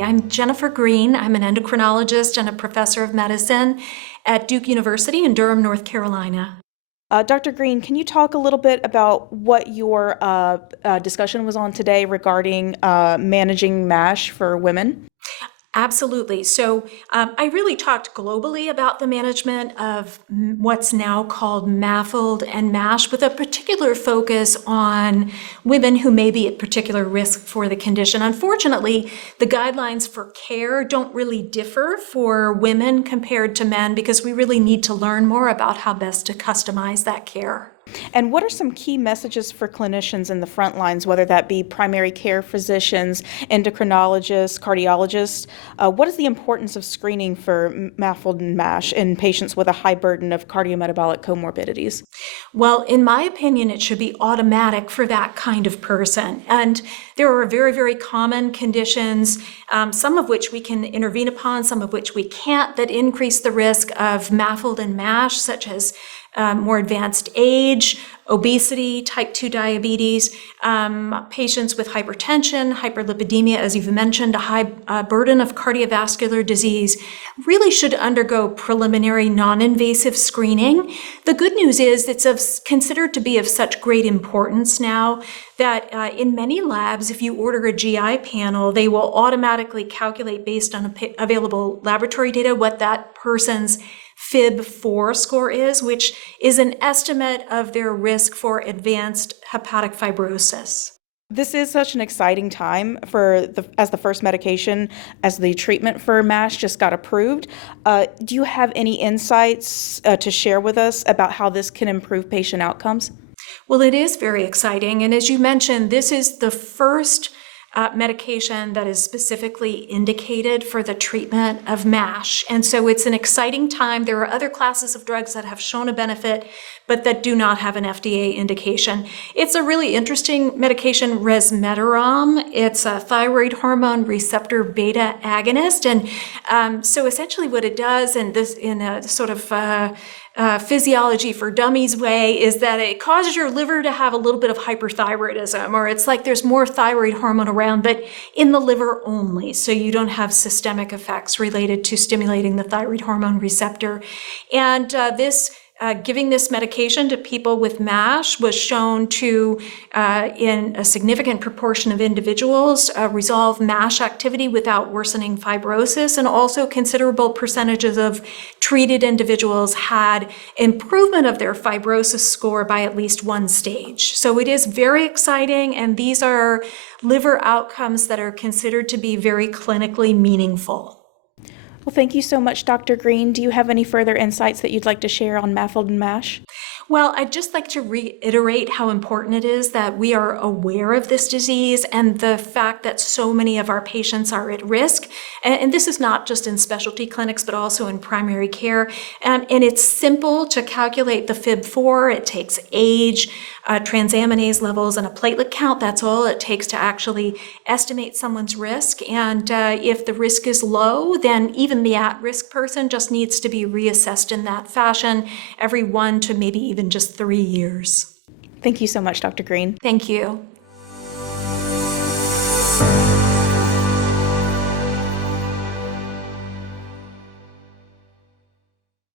I'm Jennifer Green. I'm an endocrinologist and a professor of medicine at Duke University in Durham, North Carolina. Dr. Green, can you talk a little bit about what your discussion was on today regarding managing MASH for women? Absolutely. So I really talked globally about the management of what's now called MAFLD and MASH, with a particular focus on women who may be at particular risk for the condition. Unfortunately, the guidelines for care don't really differ for women compared to men, because we really need to learn more about how best to customize that care. And what are some key messages for clinicians in the front lines, whether that be primary care physicians, endocrinologists, cardiologists? What is the importance of screening for MAFLD and MASH in patients with a high burden of cardiometabolic comorbidities? Well, in my opinion, it should be automatic for that kind of person. And there are very, very common conditions, some of which we can intervene upon, some of which we can't, that increase the risk of MAFLD and MASH, such as more advanced age, obesity, type 2 diabetes, patients with hypertension, hyperlipidemia, as you've mentioned, a high burden of cardiovascular disease, really should undergo preliminary non-invasive screening. The good news is it's considered to be of such great importance now that in many labs, if you order a GI panel, they will automatically calculate based on available laboratory data what that person's FIB-4 score is, which is an estimate of their risk for advanced hepatic fibrosis. This is such an exciting time as the first medication, as the treatment for MASH just got approved. Do you have any insights to share with us about how this can improve patient outcomes? Well, it is very exciting. And as you mentioned, this is the first medication that is specifically indicated for the treatment of MASH. And so it's an exciting time. There are other classes of drugs that have shown a benefit, but that do not have an FDA indication. It's a really interesting medication, resmetirom. It's a thyroid hormone receptor beta agonist. And so essentially what it does, and this in a sort of physiology for dummies way, is that it causes your liver to have a little bit of hyperthyroidism, or it's like there's more thyroid hormone around, but in the liver only. So you don't have systemic effects related to stimulating the thyroid hormone receptor. And giving this medication to people with MASH was shown to, in a significant proportion of individuals, resolve MASH activity without worsening fibrosis, and also considerable percentages of treated individuals had improvement of their fibrosis score by at least one stage. So it is very exciting, and these are liver outcomes that are considered to be very clinically meaningful. Well, thank you so much, Dr. Green. Do you have any further insights that you'd like to share on MAFLD and MASH? Well, I'd just like to reiterate how important it is that we are aware of this disease and the fact that so many of our patients are at risk. And this is not just in specialty clinics, but also in primary care. And it's simple to calculate the FIB-4. It takes age, transaminase levels, and a platelet count. That's all it takes to actually estimate someone's risk. And if the risk is low, then even the at-risk person just needs to be reassessed in that fashion every 1 to maybe even just 3 years. Thank you so much, Dr. Green. Thank you.